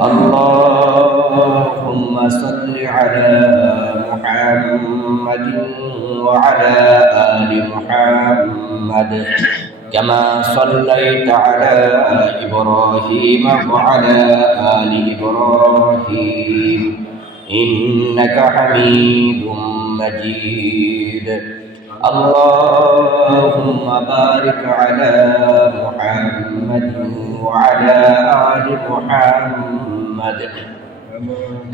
اللهم صل على محمد وعلى آل محمد كما صليت على إبراهيم وعلى آل إبراهيم إنك حميد مجيد. اللهم بارك على محمد وعلى آل محمد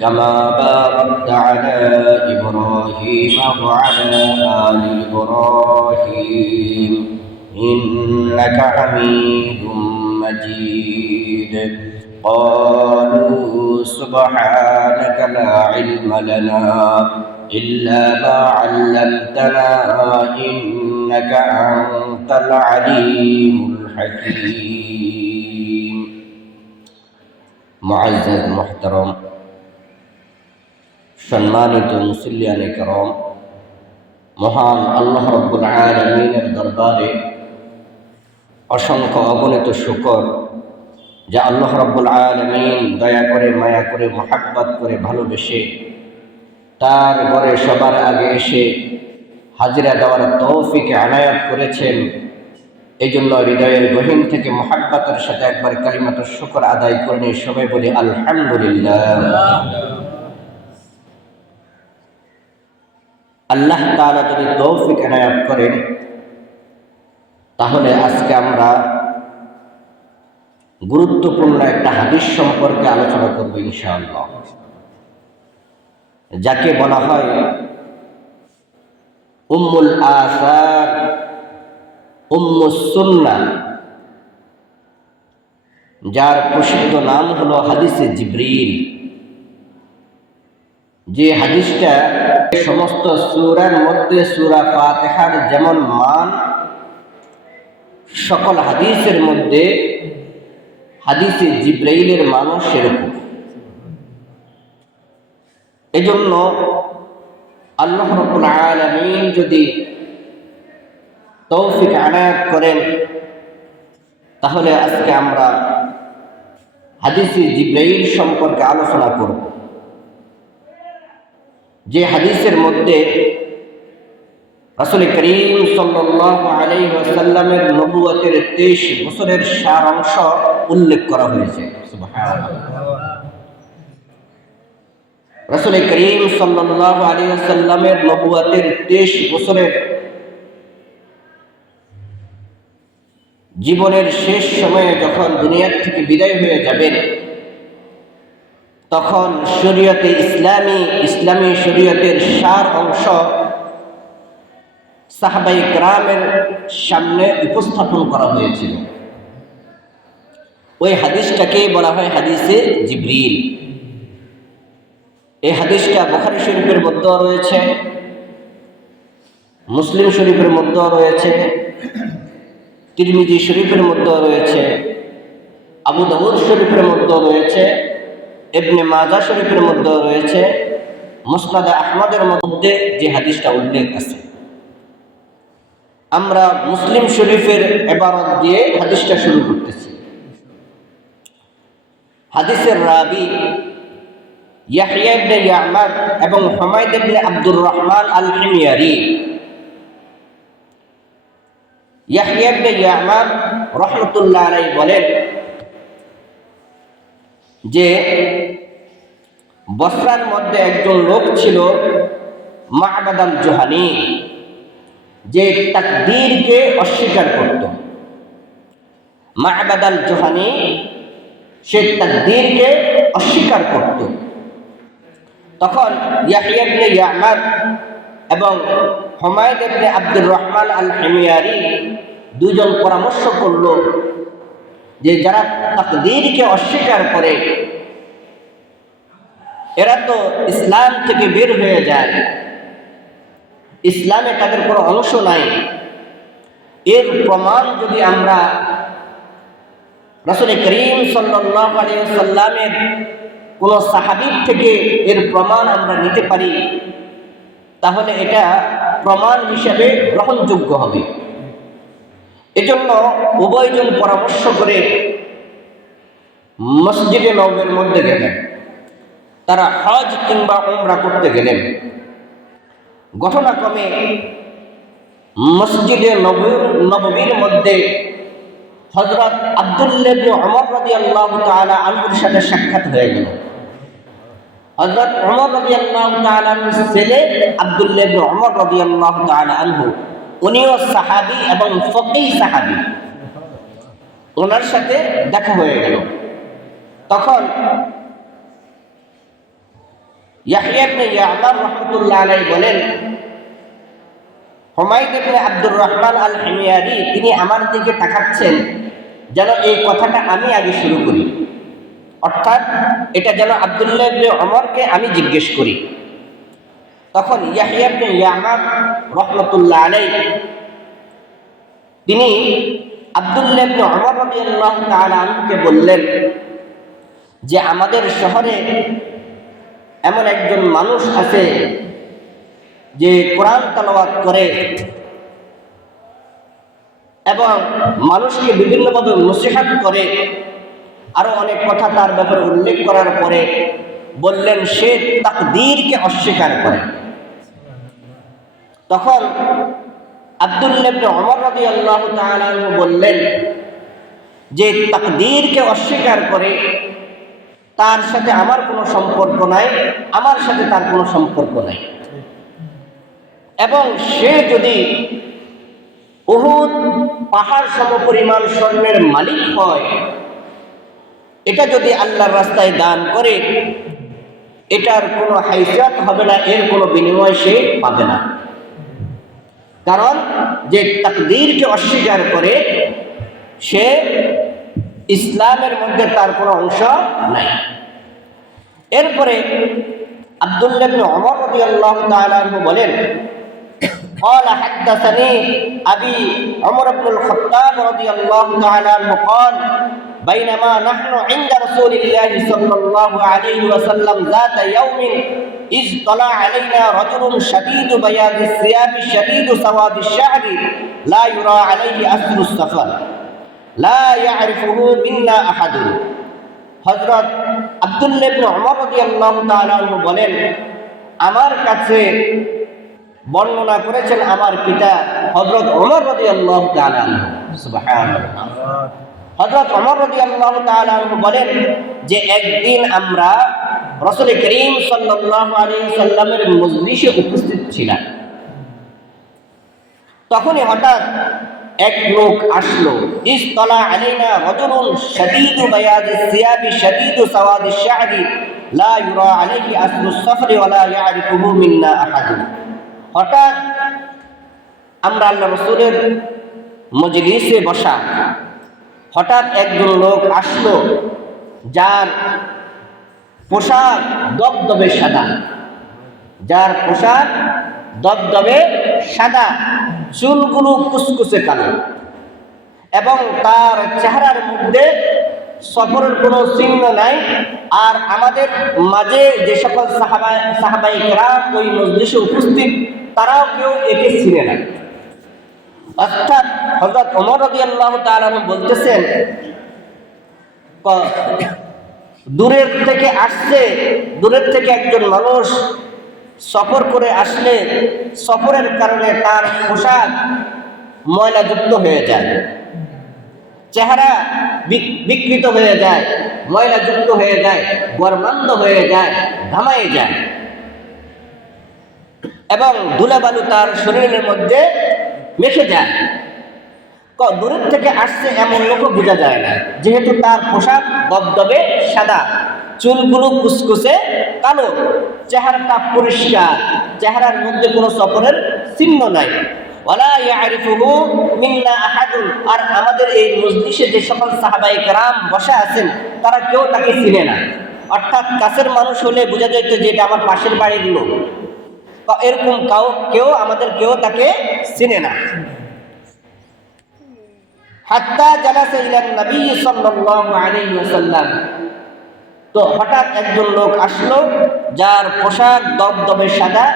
كما باركت على إبراهيم وعلى آل إبراهيم إنك حميد مجيد. قالوا سبحانك لا علم لنا إلا ما علمتنا إنك أنت العليم الحكيم. معزز محترم সম্মানিত মুসল্লিয়ানে کرام, মহান আল্লাহ রাব্বুল আলামিনের দরবারে অসংখ্য অগণিত শুকর যা আল্লাহ রাব্বুল আলামিন দয়া করে, মায়া করে, মুহাব্বত করে, ভালোবেসে তার ঘরে সবার আগে এসে হাজিরা দেওয়ার তৌফিক আনায়াত করেছেন। এই জন্য হৃদয়ের গহীন থেকে মুহাব্বতের সাথে একবার কালিমাতুশ শুকর আদায় করে নিয়ে সবাই বলি আলহামদুলিল্লাহ। আল্লাহ তাআলা যদি তৌফিক আনায়াত করেন তাহলে আজকে আমরা গুরুত্বপূর্ণ একটা হাদিস সম্পর্কে আলোচনা করব ইনশাআল্লাহ, যাকে বলা হয় উম্মুল আসার, উম্মুস সুন্নাহ, যার প্রসিদ্ধ নাম হলো হাদিসে জিবরিল। যে হাদিসটা সমস্ত সূরার মধ্যে সূরা ফাতিহার যেমন মান, সকল হাদিসের মধ্যে হাদিসে জিবরাইলের মানও সেরকম। এজন্য আল্লাহ রাব্বুল আলামিন যদি তৌফিক আনায়াত করেন তাহলে আজকে আমরা হাদিসে জিবরাইল সম্পর্কে আলোচনা করব। যে হাদিসের মধ্যে রাসূল করিম সাল্লাল্লাহু আলাইহি ওয়াসাল্লামের নবুয়তের 23 বছরের সারাংশ উল্লেখ করা হয়েছে। সুবহানাল্লাহ। রাসূল করিম সাল্লাল্লাহু আলাইহি ওয়াসাল্লামের নবুয়তের 23 বছরের জীবনের শেষ সময়ে যখন দুনিয়া থেকে বিদায় হয়ে যাবেন, তখন শরীয়তে ইসলামী শরীয়তের সার অংশ সাহাবায়ে কেরামের সামনে উপস্থাপন করা হয়েছিল। ওই হাদিসটাকে বলা হয় হাদিসে জিবরিল। এই হাদিসটা বুখারী শরীফের মধ্যেও রয়েছে, মুসলিম শরীফের মধ্যেও রয়েছে, তিরমিজি শরীফের মধ্যেও রয়েছে, আবু দাউদ শরীফের মধ্যেও রয়েছে, ইবনে মাজাহ শরীফের মধ্যেও রয়েছে, মুসনাদ আহমদের মধ্যে যে হাদিসটা উল্লেখ আছে। আমরা মুসলিম শরীফের ইবারত দিয়ে হাদিসটা শুরু করতেছি। হাদিসের রাবি ইয়াহইয়া ইবনে ইয়ামার এবং হুমায়দ ইবনে আব্দুর রহমান আল হিময়ারি। ইয়াহইয়া ইবনে ইয়ামার রাহমাতুল্লাহ আলাইহি বলেন যে বসরার মধ্যে একজন লোক ছিল মা'বাদ আল জুহানি, যে তাকদীরকে অস্বীকার করত। মা'বাদ আল জুহানি সে তাকদীরকে অস্বীকার করত। তখন ইয়াহইয়া ইবনে ইয়ামার এবং হুমায়দ ইবনে আব্দুর রহমান আল হিময়ারি দুজন পরামর্শ করল যে যারা তাকদীরকে অস্বীকার করে এরা তো ইসলাম থেকে বের হয়ে যায়, ইসলামে তাদের কোনো অংশ নাই। এর প্রমাণ যদি আমরা রাসূল করিম সাল্লাল্লাহু আলাইহি ওয়াসাল্লামের কোন সাহাবী থেকে এর প্রমাণ আমরা নিতে পারি, তাহলে এটা প্রমাণ হিসেবে গ্রহণযোগ্য হবে। এজন্য উভয়জন পরামর্শ করে মসজিদে নববীর মধ্যে গেলেন, তারা হজ কিংবা উমরা করতে গেলেন। ঘটনাক্রমে মসজিদে নববীর মধ্যে হযরত আব্দুল্লাহ ইবনে ওমর রাদিয়াল্লাহু তাআলা আনহুর সাথে সাক্ষাৎ হয়ে গেল। হযরত ওমর রাদিয়াল্লাহু তাআলা আনহুর ছেলে আব্দুল্লাহ ইবনে ওমর রাদিয়াল্লাহু তাআলা আনহু, উনিও সাহাবী এবং ফকিহ সাহাবী, ওনার সাথে দেখা হয়ে গেল। তখন ইয়াহইয়া ইবনে ইয়ামার রাহমাতুল্লাহ আলাইহি বলেন, হুমায়দ ইবনে আব্দুর রহমান আল হিময়ারি তিনি আমার দিকে তাকাচ্ছেন যেন এই কথাটা আমি আগে শুরু করি, অর্থাৎ এটা যেন আব্দুল্লাহ ইবনে ওমরকে আমি জিজ্ঞেস করি। তখন ইয়াহইয়া ইবনে ইয়ামার রাহমাতুল্লাহ আলাইহি তিনি আব্দুল্লাহ ইবনে ওমর রাদিয়াল্লাহু তাআলা আনহুকে বললেন যে আমাদের শহরে এমন একজন মানুষ আছে যে কোরআন তেলাওয়াত করে এবং মানুষকে বিভিন্নভাবে নসিহত করে, আরো অনেক কথা তার ব্যাপারে উল্লেখ করার পরে বললেন সে তাকদীরকে অস্বীকার করে। তখন আব্দুল্লাহ ইবনে ওমর রাদিয়াল্লাহু তাআলা আনহু বললেন যে তাকদীরকে অস্বীকার করে তার সাথে আমার কোনো সম্পর্ক নাই, আমার সাথে তার কোনো সম্পর্ক নাই, এবং সে যদি উহুদ পাহাড় সমপরিমাণ স্বর্ণের মালিক হয়, এটা যদি আল্লাহর রাস্তায় দান করে এটার কোনো হাইসিয়ত হবে না, এর কোনো বিনিময় সে পাবে না। কারণ যে তাকদীরকে অস্বীকার করে সে ইসলামের মধ্যে তার কোনো অংশ নাই। এরপরে আব্দুল্লাহ ইবনে ওমর রাদিয়াল্লাহু তাআলা আনহু বলেন, قال حدثني أبي عمر بن الخطاب رضي الله تعالى عنه قال بينما نحن عند رسول الله صلى الله عليه وسلم ذات يوم إذ طلع علينا رجل شديد بياض الثياب شديد سواد الشعر لا يرى عليه أثر السفر لا يعرفه منا أحد। হযরত আব্দুল্লাহ ইবনে ওমর রাদিয়াল্লাহু তাআলা আনহু বলেন, আমার কাছে বর্ণনা করেছেন আমার পিতা হযরত ওমর রাদিয়াল্লাহু তাআলা আনহু। সুবহানাল্লাহ। হযরত ওমর রাদিয়াল্লাহু তাআলা আনহু বলেন যে একদিন আমরা রাসূল করিম সাল্লাল্লাহু আলাইহি সাল্লামের মজলিসে উপস্থিত ছিলাম। তখনই হঠাৎ এক লোক আসলো, ইসতলা আলাইনা রাজুলুন শাদীদু বায়াদিস সিয়াবি শাদীদু সাওয়াদিশ শা'রি লা ইউরা আলাইহি আসরুস সাফরি ওয়া লা ইয়ারিফুহু মিন্না আহাদ। হঠাৎ আমরা আল্লাহ রাসূলের মজলিসে বসা, হঠাৎ একজন লোক আসলো যার পোশাক দবদবে সাদা, যার পোশাক দবদবে সাদা, চুলগুলো কুচকুচে কালো, এবং তার চেহারার মধ্যে সফরের কোনো চিহ্ন নাই। আর আমাদের মাঝে যে সকল সাহাবায়ে কেরাম ওই মজলিসে উপস্থিত তারাও কেউ একে চিনে না। অর্থাৎ হযরত ওমর রাদিয়াল্লাহু তাআলা আনহু বলতেছেন দূরের থেকে আসছে, দূরের থেকে একজন মানুষ সফর করে আসলে সফরের কারণে তার পোশাক ময়লাযুক্ত হয়ে যায়, চেহারা বিকৃত হয়ে যায়, ময়লাযুক্ত হয়ে যায়, গর্মান্ধ হয়ে যায়, ঘামায়ে যায়, এবং ধুলাবালু তার শরীরের মধ্যে মিশে যায়। দূরের থেকে আসছে এমন লোকও বোঝা যায় না, যেহেতু তার পোশাক দবদবে সাদা, চুলগুলো কুচকুচে কালো, চেহারাটা পরিষ্কার, চেহারার মধ্যে কোনো সফরের চিহ্ন নাই। ওয়ালা ইয়ারিফুহু মিন্না আহাদুন, আর আমাদের এই মজলিসে যে সকল সাহাবায়ে কেরাম বসা আছেন তারা কেউ তাকে চিনে না। অর্থাৎ কাছের মানুষ হলে বোঝা যেত যে এটা আমার পাশের বাড়ির লোক, এরকম কেউ আমাদের কেউ তাকে চিনে না। হাত্তা জালাসা ইলা নবী সাল্লাল্লাহু আলাইহি ওয়াসাল্লাম, তো হঠাৎ একজন লোক আসলো যার পোশাক দবদবে সাদা,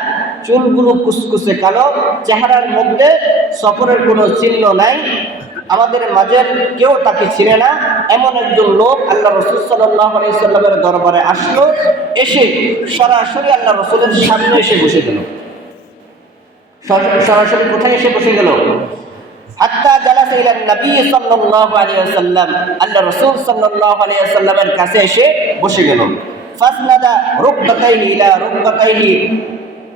চুলগুলো কুচকুচে কালো, চেহারার মধ্যে সফরের কোনো চিহ্ন নাই, আমাদের মাঝের কেউ তাকে চিনে না, এমন একজন লোক আল্লাহ রাসূল সাল্লাল্লাহু আলাইহি সাল্লামের দরবারে আসলো, এসে সরাসরি আল্লাহ রাসূলের সামনে এসে বসে গেল। সরাসরি কোথায় এসে বসে গেল? হাত্তা জালাসা ইলা নবী সাল্লাল্লাহু আলাইহি ওয়াসাল্লাম, আল্লাহ রাসূল সাল্লাল্লাহু আলাইহি ওয়াসাল্লামের কাছে এসে বসে গেল। ফাসনাদা রুকবাতাইহি ইলা রুকবাতাইহি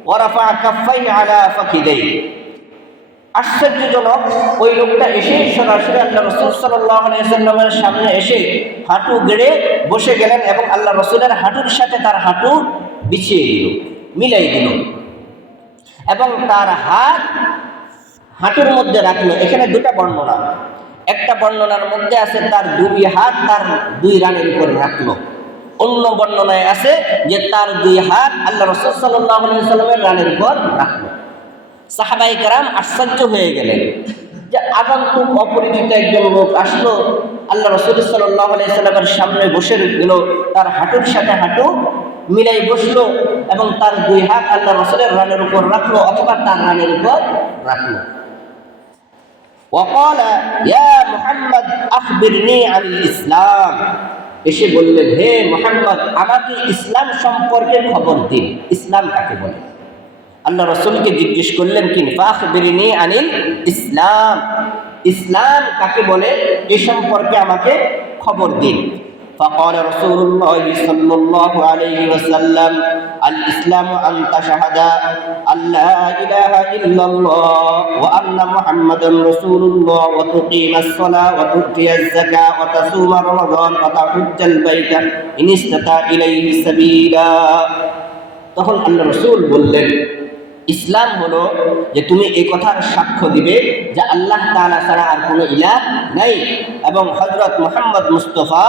ওয়া রাফা কাফাইহি আলা ফাখিদাইহি। আশ্চর্যজনক, ওই লোকটা এসে সরাসরি আল্লাহ রাসূল সাল্লাল্লাহু আলাইহি ওয়াসাল্লামের সামনে এসে হাঁটু গেড়ে বসে গেলেন এবং আল্লাহ রাসূলের হাঁটুর সাথে তার হাঁটু বিছিয়ে দিল, মিলাই দিল এবং তার হাত হাঁটুর মধ্যে রাখলো। এখানে দুটা বর্ণনা, একটা বর্ণনার মধ্যে আছে তার দুই হাত তার দুই রানের উপর রাখলো, অন্য বর্ণনায় আছে যে তার দুই হাত আল্লাহ রাসূল সাল্লাল্লাহু আলাইহি ওয়াসাল্লামের রানের উপর রাখলো। সাহাবায়ে কেরাম আশ্চর্য হয়ে গেলেন যে আগন্তুক অপরিচিত একজন লোক আসলো, আল্লাহ রাসূল সাল্লাল্লাহু আলাইহি ওয়াসাল্লামের সামনে বসে গেল, তার হাঁটুর সাথে হাঁটু মিলাই বসলো এবং তার দুই হাত আল্লাহ রাসূলের রানের উপর রাখলো অথবা তার রানের উপর রাখলো। وقال يا محمد أخبرني عن الإسلام, এসে বললেন, হে মুহাম্মদ, আমাকে ইসলাম সম্পর্কে খবর দিন, ইসলাম কাকে বলে? আল্লাহ রাসূলকে জিজ্ঞেস করলেন কি, ফাখবিরনি আনিল ইসলাম, ইসলাম কাকে বলে এ সম্পর্কে আমাকে খবর দিন। فقال رسول الله صلى الله عليه وسلم الإسلام أن تشهد أن لا إله إلا الله وأن محمدا رسول الله وتقيم الصلاة وتؤتي الزكاة وتصوم رمضان وتحج البيت إن استطعت إليه سبيلا। তখন আল্লাহ রাসূল বললেন, ইসলাম হলো যে তুমি এই কথার সাক্ষ্য দিবে যে আল্লাহ তাআলা ছাড়া আর কোনো ইলাহ নাই এবং হযরত মুহাম্মদ মুস্তাফা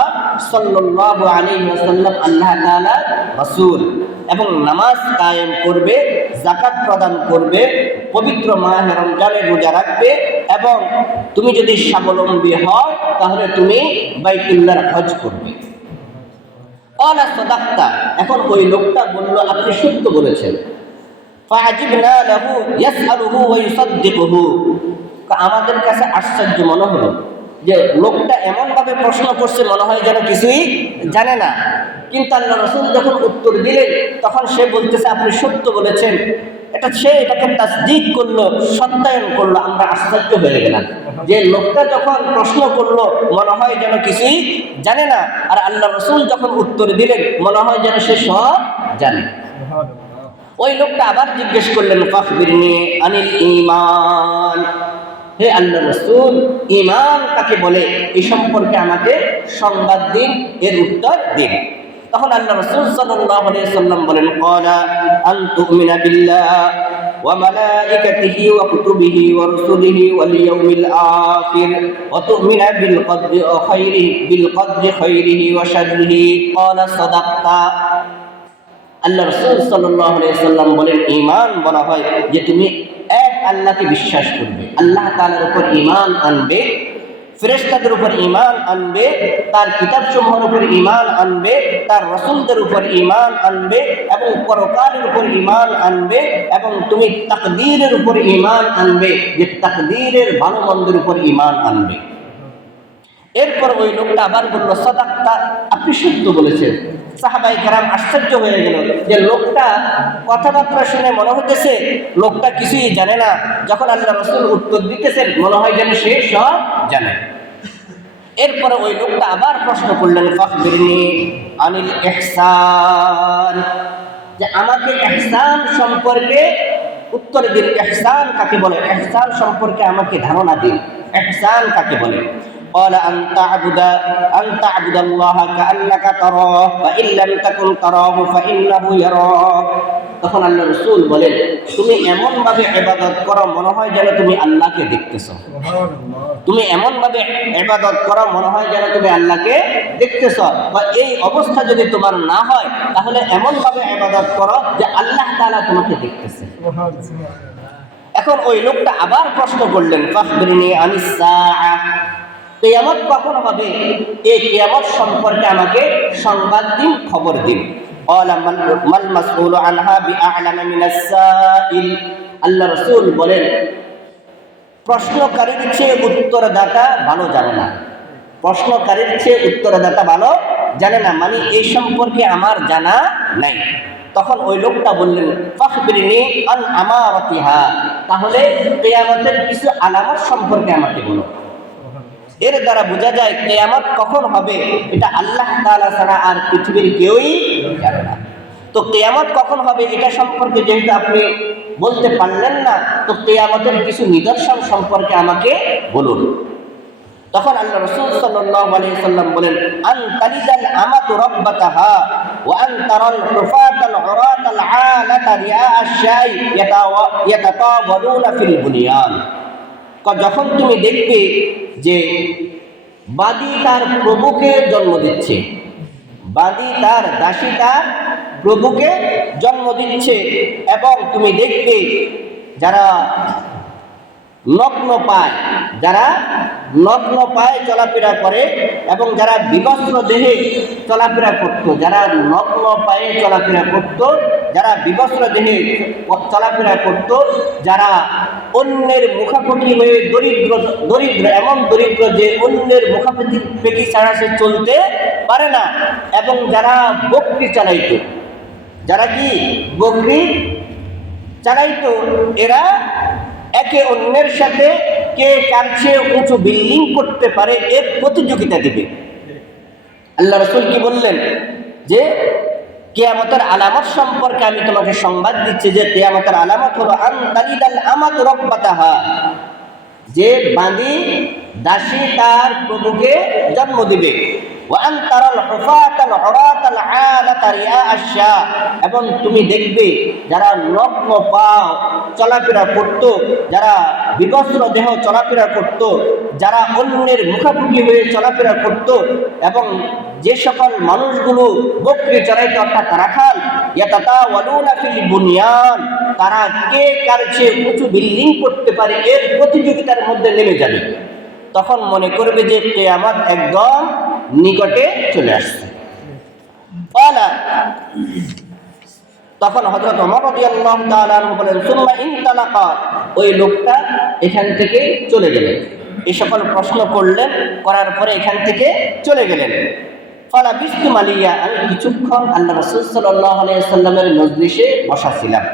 সাল্লাল্লাহু আলাইহি ওয়াসাল্লাম আল্লাহ তাআলার রাসূল, এবং নামাজ কায়েম করবে, যাকাত প্রদান করবে, পবিত্র মাহে রমজানের রোজা রাখবে এবং তুমি যদি স্বাবলম্বী হও তাহলে তুমি বাইতুল্লাহর হজ করবে। ক্বালা সাদাক্তা, এখন ওই লোকটা বলল, আপনি সত্য বলেছেন। ফাআজিবনা লাহু ইয়াসআলুহু ওয়া ইউসাদ্দিকুহু, আমাদের কাছে আশ্চর্য মনে হলো যে লোকটা এমন ভাবে প্রশ্ন করছে মনে হয় যেন কিছুই জানে না, কিন্তু আল্লাহ রাসূল যখন উত্তর দিলেন তখন সে বলতেছে আপনি সত্য বলেছেন। সে এটাকে তাসদীক করলো, সত্যায়ন করলো। আমরা আশ্চর্য হয়ে গেলাম যে লোকটা যখন প্রশ্ন করলো মনে হয় যেন কিছুই জানে না, আর আল্লাহ রাসূল যখন উত্তর দিলেন মনে হয় যেন সে সব জানে। ওই লোকটা আবার জিজ্ঞেস করলেন, ফাখবিরনি আনিল ঈমান, হে আল্লাহ রাসূল, ঈমান কাকে বলে এই সম্পর্কে আমাকে সংবাদ দিন, এর উত্তর দিন। তখন আল্লাহ রাসূল সাল্লাল্লাহু আলাইহি ওয়াসাল্লাম বলেন, ক্বালা আন তু'মিনা বিল্লাহ ওয়া মালাইকাতিহি ওয়া কুতুবিহি ওয়া রুসুলিহি ওয়াল ইয়াউমিল আখির ওয়া তু'মিনা বিল কদরি খাইরিহি ওয়া শাররিহি, ক্বালা সাদাক্তা। আল্লাহ রাসূল সাল্লাল্লাহু আলাইহি ওয়াসাল্লাম বলেন, ঈমান বলা হয় যে তুমি এক আল্লাহকে বিশ্বাস করবে, আল্লাহ তাআলার উপর ঈমান আনবে, ফেরেশতাদের উপর ঈমান আনবে, তার কিতাবসমূহের উপর ঈমান আনবে, তার রাসূলদের উপর ঈমান আনবে এবং পরকালের উপর ঈমান আনবে, এবং তুমি তাকদীরের উপর ঈমান আনবে, যে তাকদীরের ভালো মন্দের উপর ঈমান আনবে। এরপর ওই লোকটা আবার বলল, সাদাক্তা, আপনি সত্য বলেছেন। সাহাবায়ে কেরাম আশ্চর্য হয়ে গেল যে লোকটা কথাবার্তা শুনে মনে হতেছে লোকটা কিছুই জানে না, যখন আল্লাহ রাসূল উত্তর দিতেছেন মনে হয় যেন সে সব জানে। এরপরে ওই লোকটা আবার প্রশ্ন করলেন, ফাখবিরনি আনিল ইহসান, যে আমাকে ইহসান সম্পর্কে উত্তর দিন, ইহসান কাকে বলে, ইহসান সম্পর্কে আমাকে ধারণা দিন, ইহসান কাকে বলে। قال أن تعبد الله كأنك تراه فإن لم تكن تراه فإنه يراك। তখন আল্লাহ রাসূল বলেন, তুমি এমন ভাবে ইবাদত করো মনে হয় যেন তুমি আল্লাহকে দেখতেছো, তুমি এমন ভাবে ইবাদত করো মনে হয় যেন তুমি আল্লাহকে দেখতেছো, বা এই অবস্থা যদি তোমার না হয় তাহলে এমন ভাবে ইবাদত করো যে আল্লাহ তাআলা তোমাকে দেখতেছে। এখন ওই লোকটা আবার প্রশ্ন করলেন, ফাখবিরনি আনিস সাআহ, কিয়ামত কখন হবে, এই কিয়ামত সম্পর্কে আমাকে সংবাদ দিন, খবর দিন। ক্বালা মাল মাসউলু আনহা বিআ'লামা মিনাস সাইল, আল্লাহ রাসূল বলেন, প্রশ্নকারীর চেয়ে উত্তরদাতা ভালো জানে না, প্রশ্নকারীর চেয়ে উত্তরদাতা ভালো জানে না, মানে এই সম্পর্কে আমার জানা নাই। তখন ওই লোকটা বললেন, ফাখবিরনি আন আমারাতিহা, তাহলে কিয়ামতের কিছু আলামত সম্পর্কে আমাকে বলো। এর দ্বারা বোঝা যায় কিয়ামত কখন হবে এটা আল্লাহ তাআলা ছাড়া আর পৃথিবীর কেউই জানে না। তো কিয়ামত কখন হবে এটা সম্পর্কে যেহেতু আপনি বলতে পারলেন না, তো কিয়ামতের কিছু নিদর্শন সম্পর্কে আমাকে বলুন। তখন আল্লাহ রাসূল সাল্লাল্লাহু আলাইহি ওয়াসাল্লাম বলেন, আন তালিদাল আমাতু রাব্বাতাহা ওয়া আন তারাল হুফাতাল উরাতাল আলাতা রিআ আশ-শাই ইয়াতাতাওয়ালুনা ফিল বুনিয়ান। যখন তুমি দেখবে যে বাদী তার প্রভুকে জন্ম দিচ্ছে, বাদী তার দাসী তার প্রভুকে জন্ম দিচ্ছে, এবং তুমি দেখবে যারা নগ্ন পায়, যারা নগ্ন পায়ে চলাফেরা করে এবং যারা বিবস্ত্র দেহে চলাফেরা করত, যারা নগ্ন পায়ে চলাফেরা করত, যারা বিবস্ত্র দেহে চলাফেরা করত, যারা অন্যের মুখাপেক্ষী হয়ে দরিদ্র এমন দরিদ্র যে অন্যের মুখাপেক্ষী ছাড়া সে চলতে পারে না, এবং যারা বকরি চালাইত, যারা কি বকরি চালাইত, এরা একে অন্যের সাথে কে কার চেয়ে উঁচু বিল্ডিং করতে পারে এর প্রতিযোগিতা দিবে। আল্লাহ রাসূল কি বললেন যে কিয়ামতের আলামত সম্পর্কে আমি তোমাকে সংবাদ দিচ্ছি যে কিয়ামতের আলামত হলো আন তালিদাল আমাতু রাব্বাতাহা, যে বাঁধি দাসী তার প্রভুকে জন্ম দিবে, ওয়া আন তারাল হুফাতাল উরাতাল আলাতা রিআ আশ-শা, এবং তুমি দেখবে যারা নগ্ন পা চলাফেরা করত, যারা বিবস্ত্র দেহ চলাফেরা করত, যারা অন্যের মুখাপেক্ষী হয়ে চলাফেরা করত, এবং যে সকল মানুষগুলো বকরি চড়াইত অর্থাৎ রাখাল, ইয়াতাতাওয়ালুনা ফিল বুনিয়ান, তারা কে কার চেয়ে উঁচু বিল্ডিং করতে পারে এর প্রতিযোগিতার মধ্যে নেমে যাবে। তখন মনে করবে যে কিয়ামত একদম নিকটে চলে আসছে। তখন হযরত ওমর রাদিয়াল্লাহু তাআলা আনহু বলেন, সুম্মা ইনতালাকা, ওই লোকটা এখান থেকে চলে গেলেন, এই সকল প্রশ্ন করলেন, করার পরে এখান থেকে চলে গেলেন। ফালা বিস্তু মালিয়া, আমি কিছুক্ষণ আল্লাহ রাসূল সাল্লাল্লাহু আলাইহি ওয়াসাল্লামের মজলিসে বসা ছিলাম।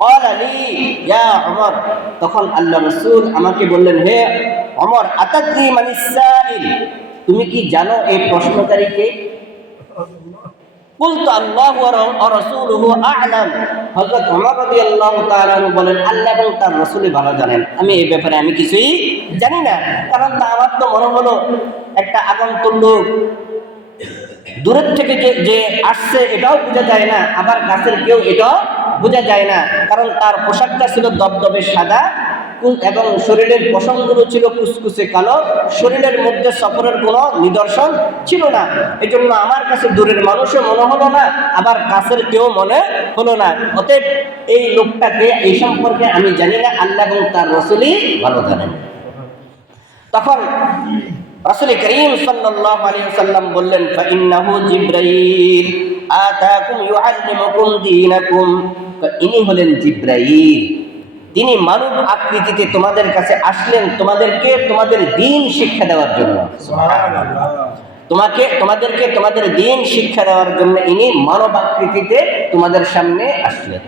ক্বালা লি ইয়া ওমর, তখন আল্লাহ রাসূল আমাকে বললেন, হে ওমর, আতাদরি মানিস সাইল, তুমি কি জানো এই প্রশ্নকারী কে? কুলতু আল্লাহু ওয়া রাসূলুহু আ'লাম, হযরত ওমর রাদিয়াল্লাহু তাআলা বলেন, আল্লাহ এবং তার রাসূলই ভালো জানেন, আমি এই ব্যাপারে আমি কিছুই জানি না। কারণ আমার তো মনে হলো একটা আগন্তুক লোক, দূরের থেকে যে আসছে এটাও বোঝা যায় না, আবার কাছের কেউ এটাও বোঝা যায় না, কারণ তার পোশাকটা ছিল দবদবে সাদা এবং শরীরের পশমগুলো ছিল কুচকুচে কালো, শরীরের মধ্যে সফরের কোনো নিদর্শন ছিল না। এই জন্য আমার কাছে দূরের মানুষও মনে হলো না, আবার কাছের কেউ মনে হলো না। অতএব এই লোকটাকে এই সম্পর্কে আমি জানি না, আল্লাহ এবং তার রাসূলই ভালো জানেন। তখন রাসূল করিম সাল্লাল্লাহু আলাইহি ওয়াসাল্লাম বললেন, ফাইন্নাহু জিবরাইল আতাকুম ইউআল্লিমুকুম দীনাকুম, ইনি হলেন জিবরাইল, তিনি মানব আকৃতিতে তোমাদের কাছে আসলেন তোমাদেরকে তোমাদের দ্বীন শিক্ষা দেওয়ার জন্য। সুবহানাল্লাহ, তোমাদেরকে তোমাদের দ্বীন শিক্ষা দেওয়ার জন্য ইনি মানব আকৃতিতে তোমাদের সামনে আসলেন।